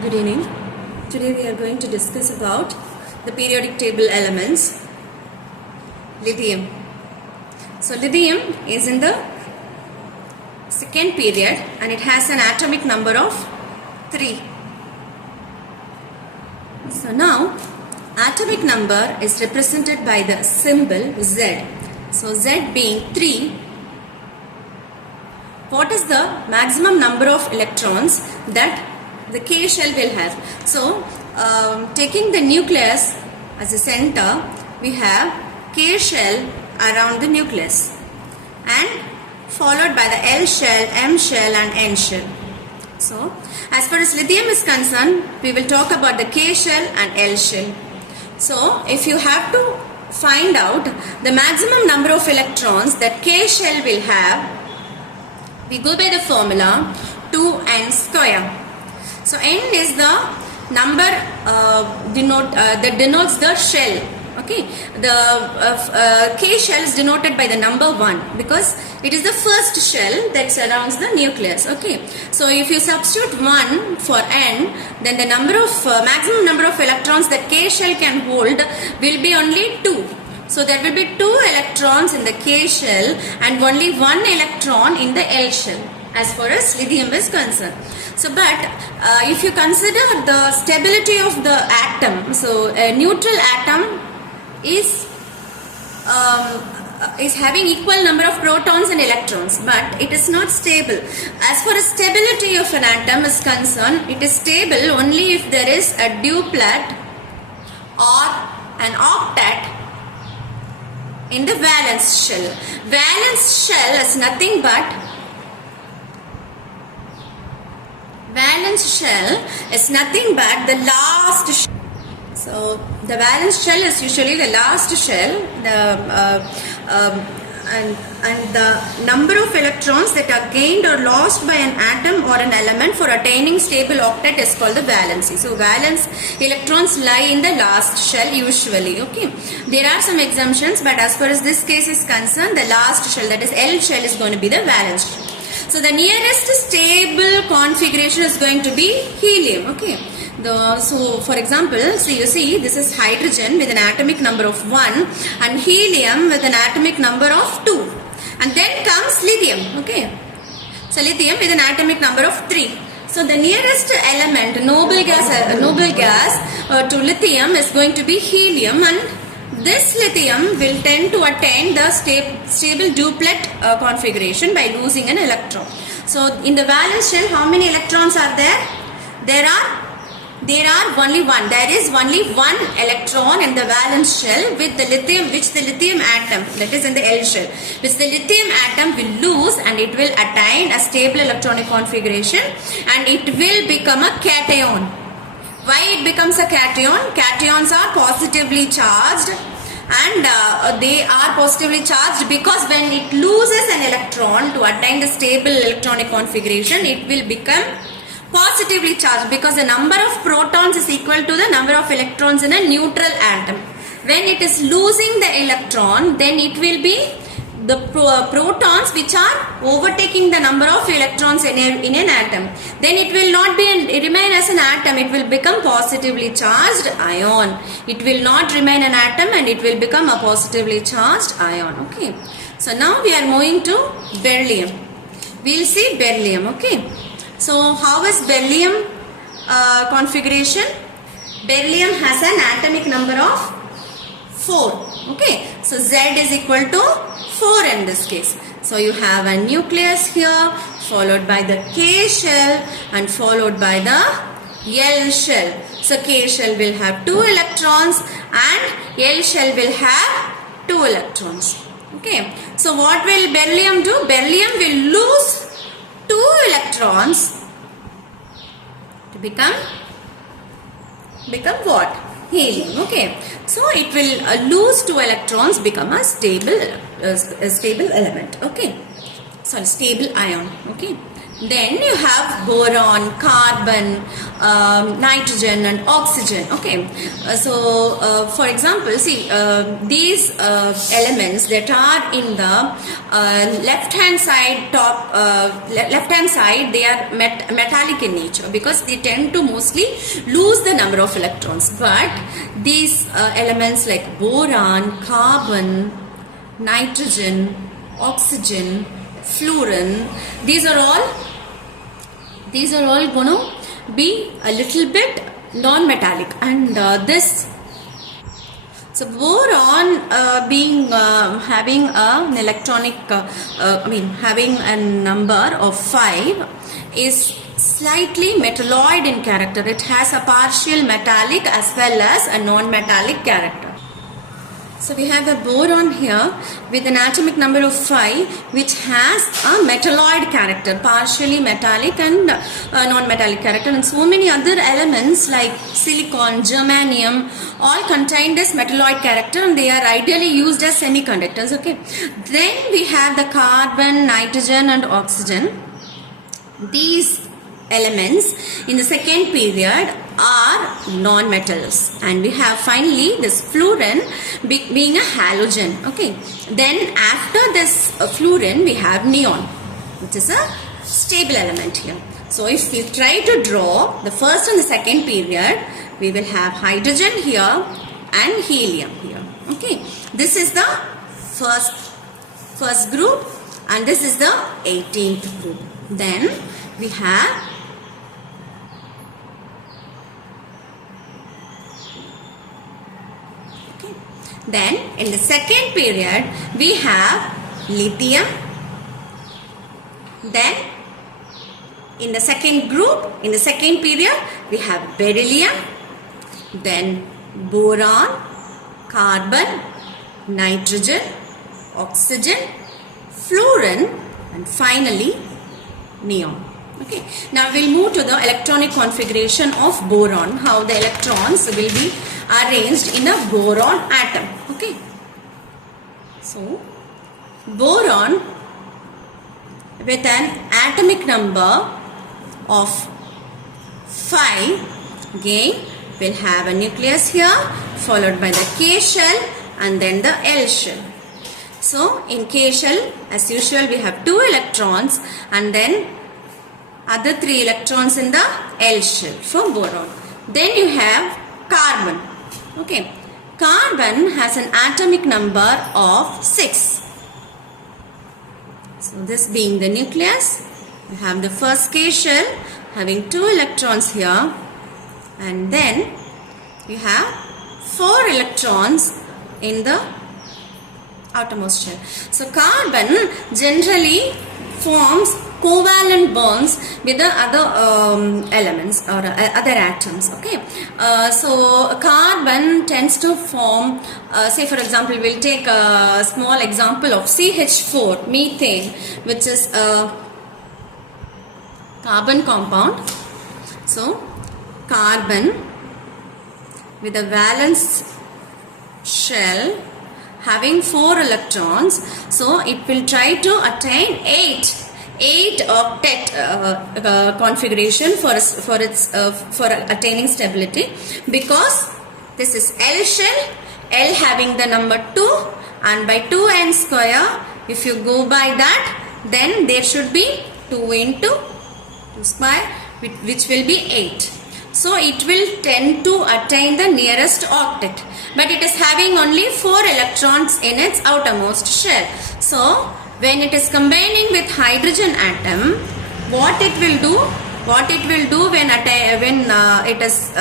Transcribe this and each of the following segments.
Good evening. Today we are going to discuss about the periodic table elements. Lithium. So lithium is in the second period and it has an atomic number of 3. So now atomic number is represented by the symbol Z. So Z being 3. What is the maximum number of electrons that the K shell will have? So taking the nucleus as a center, we have K shell around the nucleus and followed by the L shell, M shell and N shell. So as far as lithium is concerned, we will talk about the K shell and L shell. So if you have to find out the maximum number of electrons that K shell will have, we go by the formula 2n square. So n is the number that denotes the shell. Okay, the K shell is denoted by the number 1 because it is the first shell that surrounds the nucleus. Okay, so if you substitute 1 for n, then the number of maximum number of electrons that K shell can hold will be only 2. So there will be 2 electrons in the K shell and only 1 electron in the L shell as far as lithium is concerned. So but if you consider the stability of the atom, so a neutral atom is having equal number of protons and electrons, but it is not stable. As far as stability of an atom is concerned, it is stable only if there is a duplet or an octet in the valence shell. Valence shell is nothing but the last shell. So the valence shell is usually the last shell, and the number of electrons that are gained or lost by an atom or an element for attaining stable octet is called the valency. So valence electrons lie in the last shell usually. Okay, there are some exemptions, but as far as this case is concerned, the last shell, that is L shell, is going to be the valence shell. So the nearest stable configuration is going to be helium. Okay. So for example, so you see this is hydrogen with an atomic number of 1 and helium with an atomic number of 2, and then comes lithium. Okay, so lithium with an atomic number of 3. So the nearest element, noble gas to lithium is going to be helium, and this lithium will tend to attain the stable duplet configuration by losing an electron. So in the valence shell, how many electrons are there? There are only one. There is only one electron in the valence shell with the lithium, which the lithium atom, that is in the L shell, which the lithium atom will lose and it will attain a stable electronic configuration and it will become a cation. Why it becomes a cation? Cations are positively charged, and they are positively charged because when it loses an electron to attain the stable electronic configuration, it will become positively charged because the number of protons is equal to the number of electrons in a neutral atom. When it is losing the electron, then it will be the protons which are overtaking the number of electrons in an atom. Then it will not remain as an atom, it will become positively charged ion. It will not remain an atom and it will become a positively charged ion. Okay. So now we are moving to beryllium. We will see beryllium. Okay. So how is beryllium configuration? Beryllium has an atomic number of 4. Okay. So Z is equal to 4 in this case. So you have a nucleus here, followed by the K shell and followed by the L shell. So K shell will have 2 electrons and L shell will have 2 electrons. Okay. So what will beryllium do? Beryllium will lose 2 electrons to become what? Helium. Okay. So it will lose 2 electrons, become a stable element. Okay. Sorry, stable ion. Okay. Then you have boron, carbon, nitrogen and oxygen. Okay, for example, see these elements that are in the left hand side they are metallic in nature because they tend to mostly lose the number of electrons. But these elements like boron, carbon, nitrogen, oxygen, fluorine, these are all going to be a little bit non-metallic, and so boron having an electronic having a number of 5 is slightly metalloid in character. It has a partial metallic as well as a non-metallic character. So we have a boron here with an atomic number of 5, which has a metalloid character, partially metallic and non-metallic character, and so many other elements like silicon, germanium, all contain this metalloid character, and they are ideally used as semiconductors. Okay. Then we have the carbon, nitrogen and oxygen. These elements in the second period are non-metals, and we have finally this fluorine being a halogen. Okay, then after this fluorine we have neon, which is a stable element here. So if we try to draw the first and the second period, we will have hydrogen here and helium here. Okay, this is the first group, and this is the 18th group. Then we have Then in the second period we have lithium. Then in the second group, in the second period, we have beryllium, then boron, carbon, nitrogen, oxygen, fluorine, and finally neon. Okay. Now we'll move to the electronic configuration of boron, how the electrons will be arranged in a boron atom. Okay. So boron with an atomic number of 5 again will have a nucleus here, followed by the K shell and then the L shell. So in K shell, as usual, we have 2 electrons and then other 3 electrons in the L shell for boron. Then you have carbon. Okay, carbon has an atomic number of 6. So this being the nucleus, we have the first K shell having 2 electrons here, and then we have 4 electrons in the outermost shell. So carbon generally forms covalent bonds with the other elements or other atoms. Okay, so carbon tends to form, say for example, we'll take a small example of CH4, methane, which is a carbon compound. So carbon with a valence shell having 4 electrons, so it will try to attain 8 octet configuration for attaining stability, because this is L shell, L having the number 2, and by 2n square, if you go by that, then there should be 2 into 2 square, which will be 8. So it will tend to attain the nearest octet, but it is having only 4 electrons in its outermost shell. So when it is combining with hydrogen atom, what it will do when it is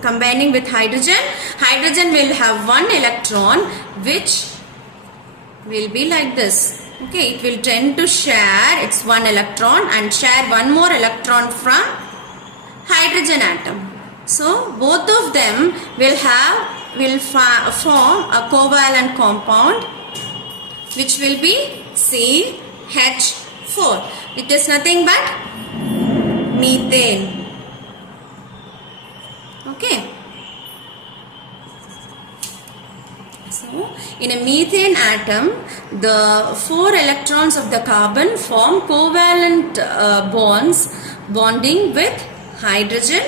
combining with hydrogen will have 1 electron, which will be like this. Okay, it will tend to share its 1 electron and share 1 more electron from hydrogen atom. So both of them will form a covalent compound, which will be CH4. It is nothing but methane. Okay. So in a methane atom, the 4 electrons of the carbon form covalent bonds bonding with hydrogen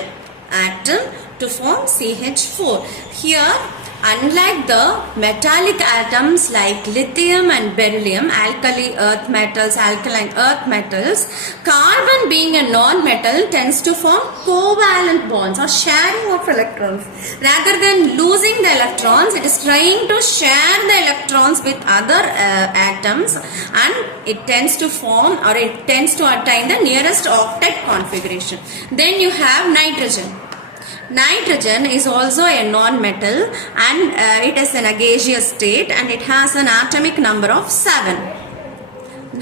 atom to form CH4. Here, unlike the metallic atoms like lithium and beryllium, alkali earth metals, alkaline earth metals, carbon being a non-metal tends to form covalent bonds or sharing of electrons. Rather than losing the electrons, it is trying to share the electrons with other atoms, and it tends to form, or it tends to attain the nearest octet configuration. Then you have nitrogen. Nitrogen is also a non-metal, and it is an gaseous state, and it has an atomic number of 7.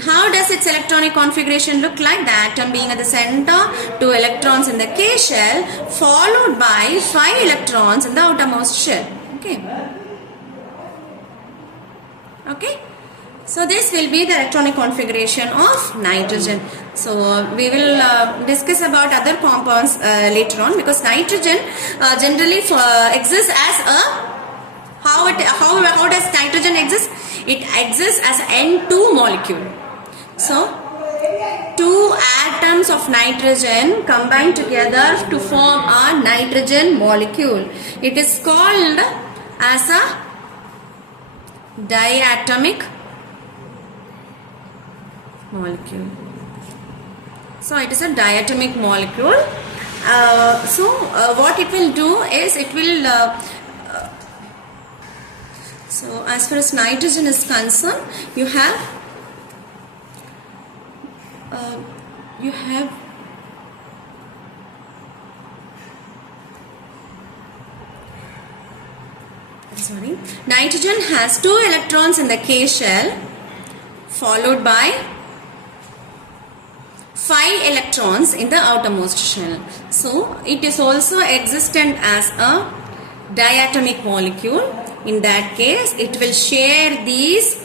How does its electronic configuration look like? The atom being at the center, 2 electrons in the K shell, followed by 5 electrons in the outermost shell. Okay. So this will be the electronic configuration of nitrogen. So we will discuss about other compounds later on, because nitrogen generally exists as a, how does nitrogen exist? It exists as an N2 molecule. So 2 atoms of nitrogen combine together to form a nitrogen molecule. It is called as a diatomic molecule. So it is a diatomic molecule. What it will do is, it will so as far as nitrogen is concerned, you have nitrogen has 2 electrons in the K shell, followed by 5 electrons in the outermost shell. So it is also existent as a diatomic molecule. In that case, it will share these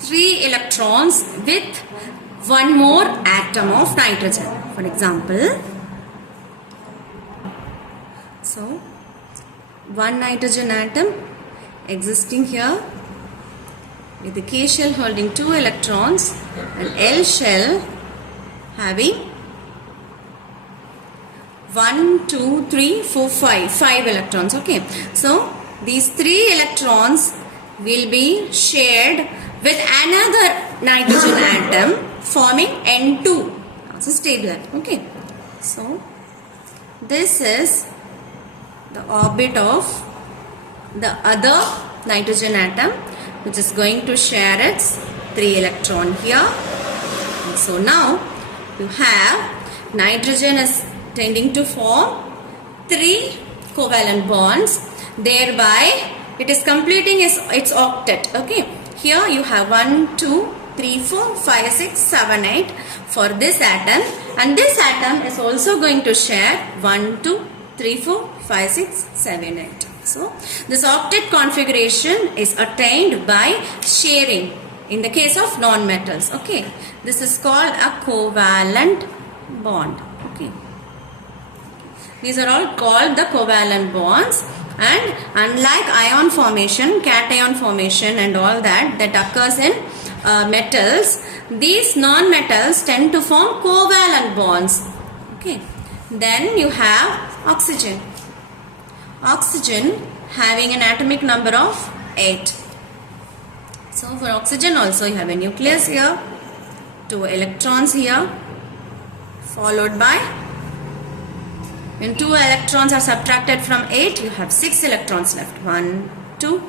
3 electrons with one more atom of nitrogen. For example, so one nitrogen atom existing here with the K shell holding 2 electrons and L shell having 1, 2, 3, 4, 5 electrons. Okay, so these 3 electrons will be shared with another nitrogen atom, forming N2 as a stable atom. Okay, so this is the orbit of the other nitrogen atom, which is going to share its 3 electron here. And so now you have nitrogen is tending to form 3 covalent bonds, thereby it is completing its octet. Okay, here you have 1, 2, 3, 4, 5, 6, 7, 8 for this atom, and this atom is also going to share 1, 2, 3, 4, 5, 6, 7, 8. So this octet configuration is attained by sharing in the case of non-metals. Okay, this is called a covalent bond. Okay, these are all called the covalent bonds, and unlike ion formation, cation formation and all that occurs in metals, these non-metals tend to form covalent bonds. Okay, then you have oxygen. Oxygen having an atomic number of 8. So for oxygen also you have a nucleus here, 2 electrons here, followed by, when 2 electrons are subtracted from 8, you have 6 electrons left. 1, 2,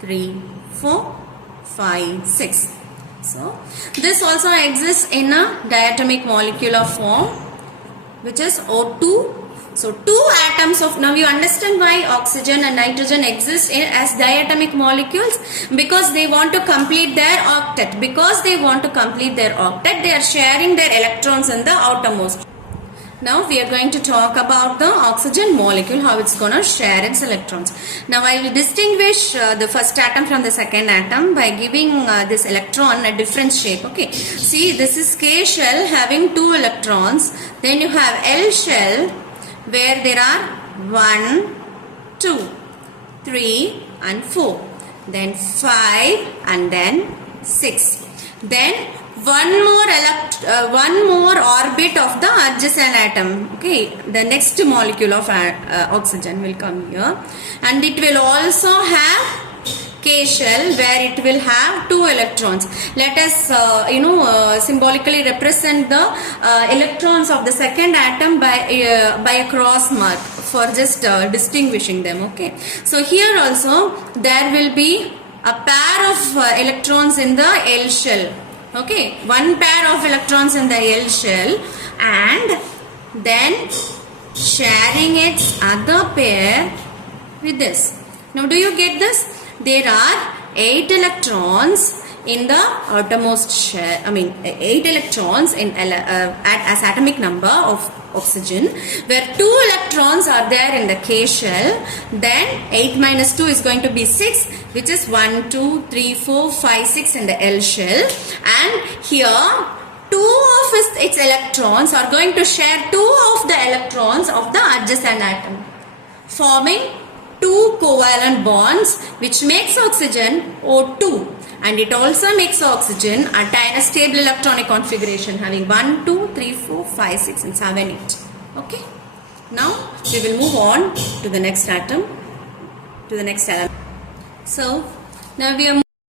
3, 4, 5, 6. So this also exists in a diatomic molecular form, which is O2. So 2 atoms of, now you understand why oxygen and nitrogen exist as diatomic molecules, because they want to complete their octet. Because they want to complete their octet, they are sharing their electrons in the outermost. Now we are going to talk about the oxygen molecule, how it's going to share its electrons. Now I will distinguish the first atom from the second atom by giving this electron a different shape. Okay, see, this is K shell having 2 electrons. Then you have L shell where there are 1, 2, 3 and 4. Then 5 and then 6. Then one more orbit of the adjacent atom. Okay, the next molecule of oxygen will come here, and it will also have K shell where it will have 2 electrons. Let us symbolically represent the electrons of the second atom by a cross mark for just distinguishing them. Okay, so here also there will be a pair of electrons in the L shell. Okay, one pair of electrons in the L shell, and then sharing its other pair with this. Now do you get this? There are 8 electrons in the outermost shell. 8 electrons in as atomic number of oxygen, where 2 electrons are there in the K shell. Then 8 minus 2 is going to be 6, which is 1, 2, 3, 4, 5, 6 in the L shell. And here 2 of its electrons are going to share 2 of the electrons of the adjacent atom, forming 2 covalent bonds, which makes oxygen O2, and it also makes oxygen attain a stable electronic configuration having 1, 2, 3, 4, 5, 6 and 7, 8. Okay, now we will move on to the next atom, to the next element. So now we are